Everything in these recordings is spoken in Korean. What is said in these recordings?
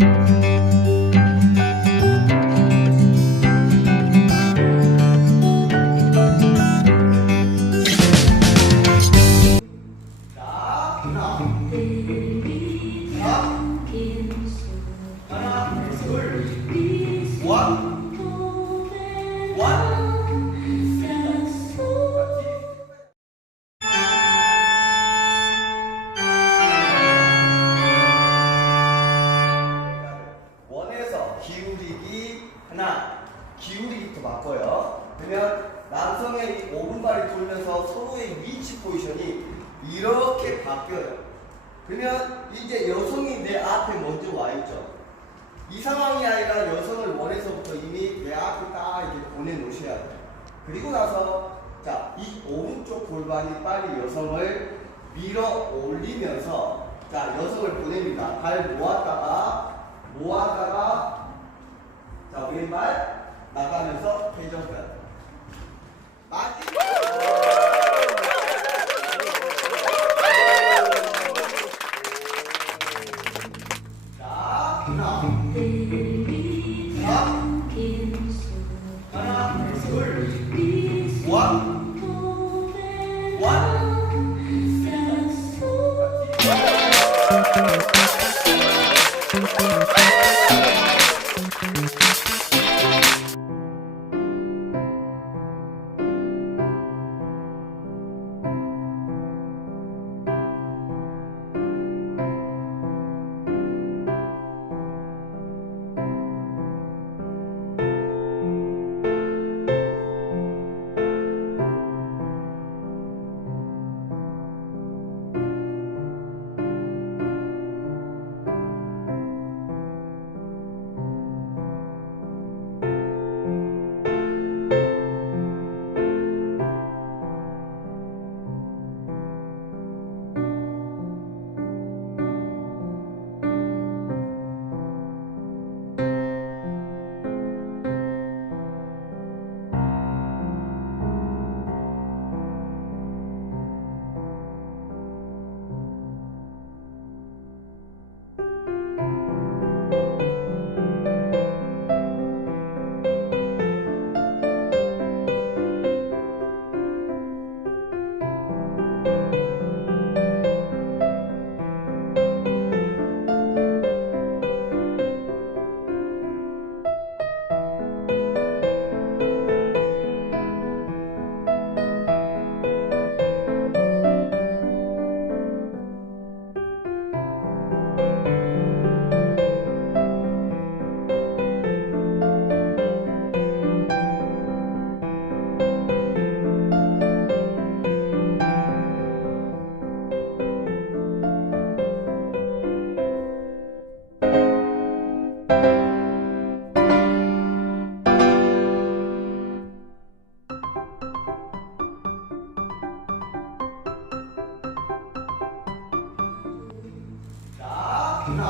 자, 기울이기부터 바꿔요. 그러면 남성의 이 오른발이 돌면서 서로의 위치 포지션이 이렇게 바뀌어요. 그러면 이제 여성이 내 앞에 먼저 와 있죠. 이 상황이 아니라 여성을 원에서부터 이미 내 앞에 딱 이렇게 보내놓으셔야 돼요. 그리고 나서 자, 이 오른쪽 골반이 빨리 여성을 밀어 올리면서 자, 여성을 보냅니다. 발 모았다가 모았다가 자, 왼발 나가면서 회전변. 마지막 자, 하나. 자, 하나, 하나, 하나, 둘, 원, 원. 원에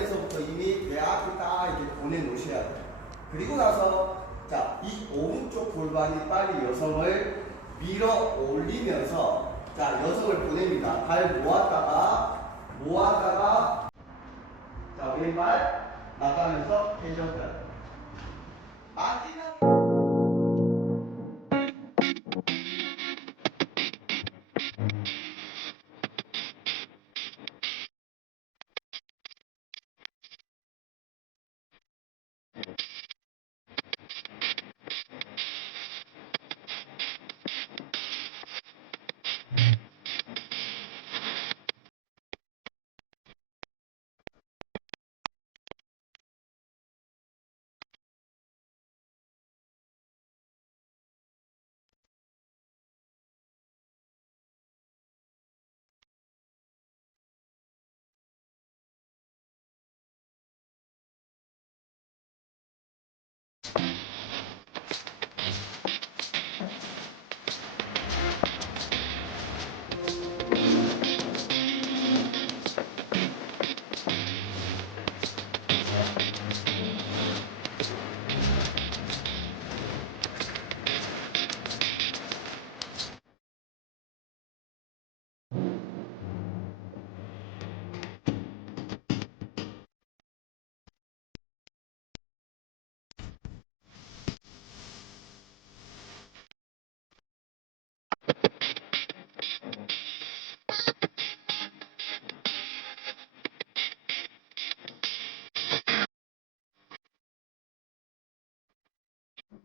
원에서부터 이미 내 앞에 딱 이렇게 보내놓으셔야 돼요. 그리고 나서 자, 이 오른쪽 골반이 빨리 여성을 밀어 올리면서 자, 여성을 보냅니다. 발 모았다가 모았다가 자, 왼발 나가면서 회전변. 마지막